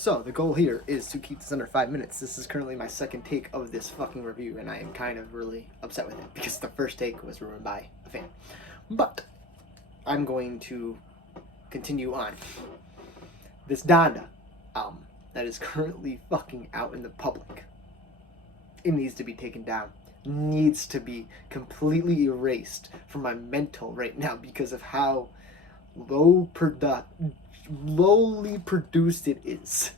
So, the goal here is to keep this under 5 minutes. This is currently my second take of this fucking review, and I am kind of really upset with it because the first take was ruined by a fan. But, I'm going to continue on. This Donda album that is currently fucking out in the public, it needs to be taken down. Needs to be completely erased from my mental right now because of how lowly produced it is.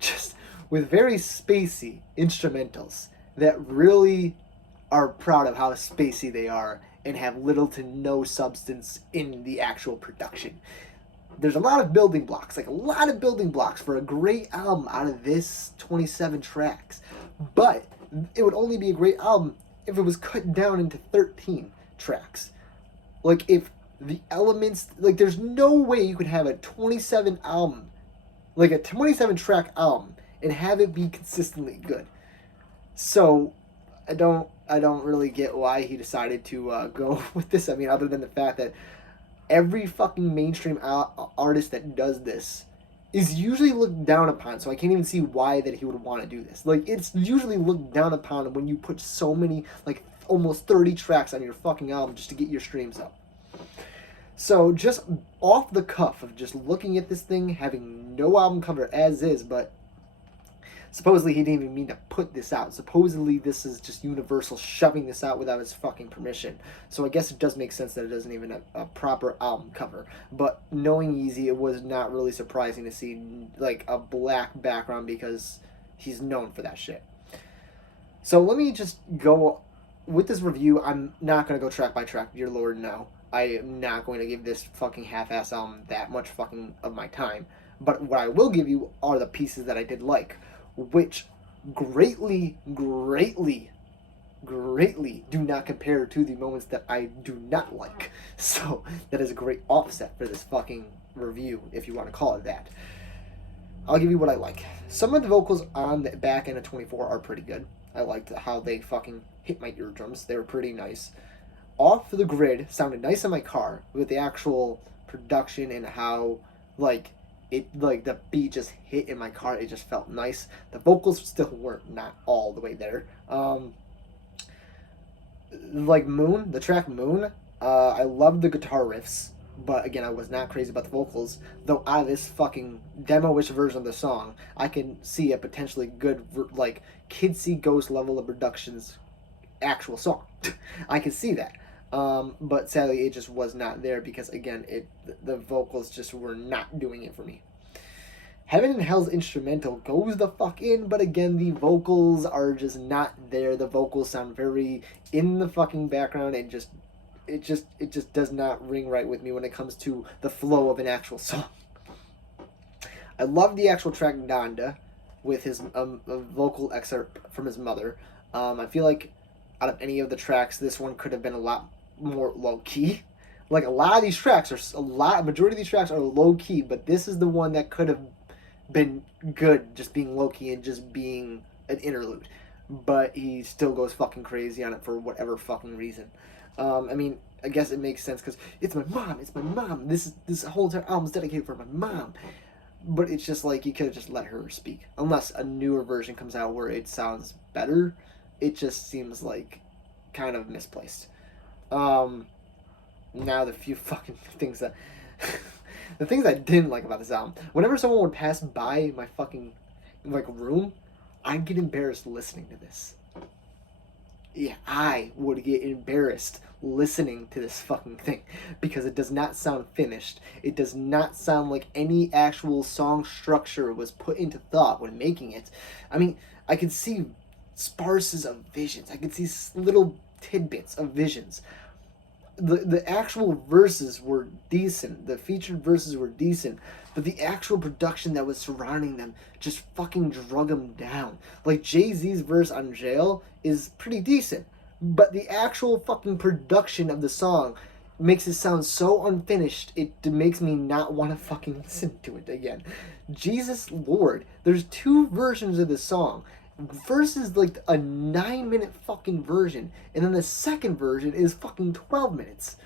Just with very spacey instrumentals that really are proud of how spacey they are and have little to no substance in the actual production. There's a lot of building blocks, for a great album out of this 27 tracks. But it would only be a great album if it was cut down into 13 tracks. Like, if the elements, like, there's no way you could have a 27 album, like a 27 track album, and have it be consistently good. So I don't really get why he decided to go with this. I mean, other than the fact that every fucking mainstream artist that does this is usually looked down upon, so I can't even see why that he would want to do this. Like, it's usually looked down upon when you put so many, like, almost 30 tracks on your fucking album just to get your streams up. So, just off the cuff of just looking at this thing, having no album cover as is, but supposedly he didn't even mean to put this out. Supposedly this is just Universal shoving this out without his fucking permission. So I guess it does make sense that it doesn't even have a proper album cover. But knowing Yeezy, it was not really surprising to see like a black background because he's known for that shit. So let me just go with this review. I'm not going to go track by track, dear Lord, no. I am not going to give this fucking half-ass album that much fucking of my time. But what I will give you are the pieces that I did like, which greatly do not compare to the moments that I do not like. So that is a great offset for this fucking review, if you want to call it that. I'll give you what I like. Some of the vocals on the back end of 24 are pretty good. I liked how they fucking hit my eardrums. They were pretty nice. Off the Grid sounded nice in my car with the actual production and how like the beat just hit in my car. It just felt nice. The vocals still weren't not all the way there. Like Moon, the track Moon, I loved the guitar riffs, but again, I was not crazy about the vocals. Though out of this fucking demo-ish version of the song, I can see a potentially good like Kid See Ghost level of production's actual song. I can see that. But sadly, it just was not there because, again, the vocals just were not doing it for me. Heaven and Hell's instrumental goes the fuck in, but again, the vocals are just not there. The vocals sound very in the fucking background, and it just does not ring right with me when it comes to the flow of an actual song. I love the actual track Donda with his vocal excerpt from his mother. I feel like out of any of the tracks, this one could have been a lot more low key. Like, majority of these tracks are low key, but this is the one that could have been good just being low key and just being an interlude. But he still goes fucking crazy on it for whatever fucking reason. I mean, I guess it makes sense because it's my mom. This whole entire album is dedicated for my mom. But it's just like, you could have just let her speak. Unless a newer version comes out where it sounds better, it just seems like kind of misplaced. Now the few fucking things that the things I didn't like about this album, whenever someone would pass by my fucking like room, I'd get embarrassed listening to this. Yeah, I would get embarrassed listening to this fucking thing because it does not sound finished. It does not sound like any actual song structure was put into thought when making it. I mean, I could see sparses of visions. I could see little tidbits of visions. The actual verses were decent. The featured verses were decent. But the actual production that was surrounding them just fucking drug them down. Like, Jay-Z's verse on Jail is pretty decent. But the actual fucking production of the song makes it sound so unfinished, it makes me not want to fucking listen to it again. Jesus Lord. There's two versions of the song. First is like a 9-minute fucking version, and then the second version is fucking 12 minutes.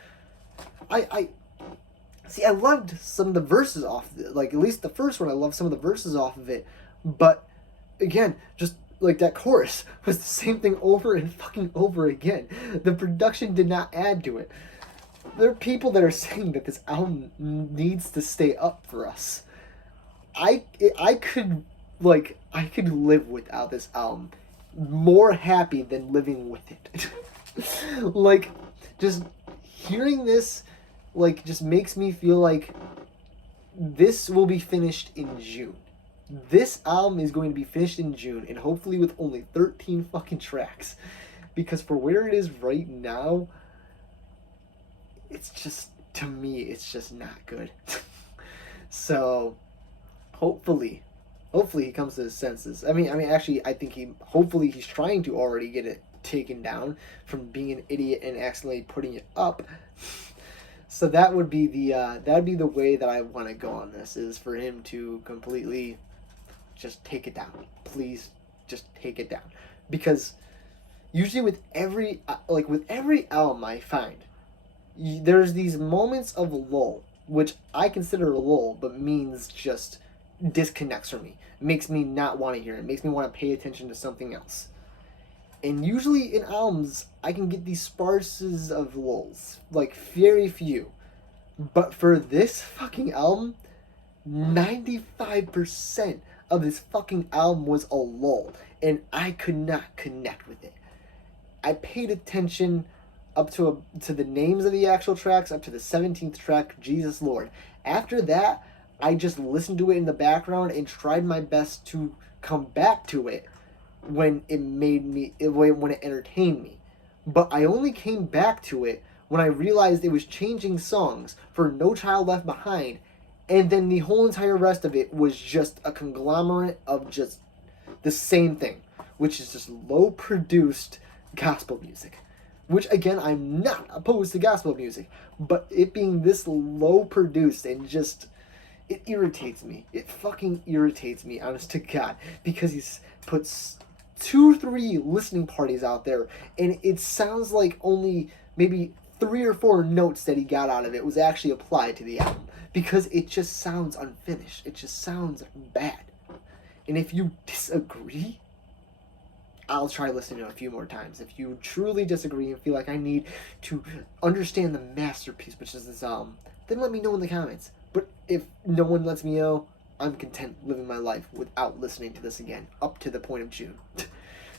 See, I loved some of the verses off of it. Like, at least the first one, I loved some of the verses off of it. But, again, just, like, that chorus was the same thing over and fucking over again. The production did not add to it. There are people that are saying that this album needs to stay up for us. I could, like, I could live without this album. More happy than living with it. Like, just hearing this, like, just makes me feel like this will be finished in June. This album is going to be finished in June, and hopefully with only 13 fucking tracks. Because for where it is right now, it's just, to me, it's just not good. So, hopefully he comes to his senses. I mean, actually, I think hopefully he's trying to already get it taken down from being an idiot and accidentally putting it up. So that would be the way that I want to go on this, is for him to completely just take it down. Please, just take it down. Because usually with every album I find, there's these moments of lull, which I consider a lull, but means just disconnects from me. Makes me not want to hear it. Makes me want to pay attention to something else. And usually in albums, I can get these sparses of lulls. Like, very few. But for this fucking album, 95% of this fucking album was a lull. And I could not connect with it. I paid attention up to the names of the actual tracks, up to the 17th track, Jesus Lord. After that, I just listened to it in the background and tried my best to come back to it when it entertained me. But I only came back to it when I realized it was changing songs for No Child Left Behind, and then the whole entire rest of it was just a conglomerate of just the same thing, which is just low-produced gospel music. Which, again, I'm not opposed to gospel music, but it being this low-produced and just... it irritates me. It fucking irritates me, honest to God, because he's puts 2-3 listening parties out there, and it sounds like only maybe 3 or 4 notes that he got out of it was actually applied to the album, because it just sounds unfinished. It just sounds bad. And if you disagree, I'll try listening to it a few more times. If you truly disagree and feel like I need to understand the masterpiece, which is this album, then let me know in the comments. But if no one lets me know, I'm content living my life without listening to this again, up to the point of June.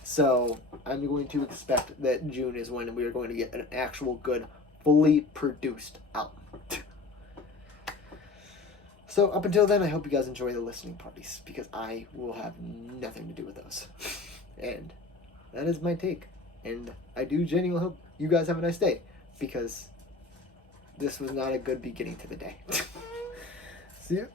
So, I'm going to expect that June is when we are going to get an actual good, fully produced album. So, up until then, I hope you guys enjoy the listening parties, because I will have nothing to do with those. And that is my take. And I do genuinely hope you guys have a nice day, because this was not a good beginning to the day. See ya.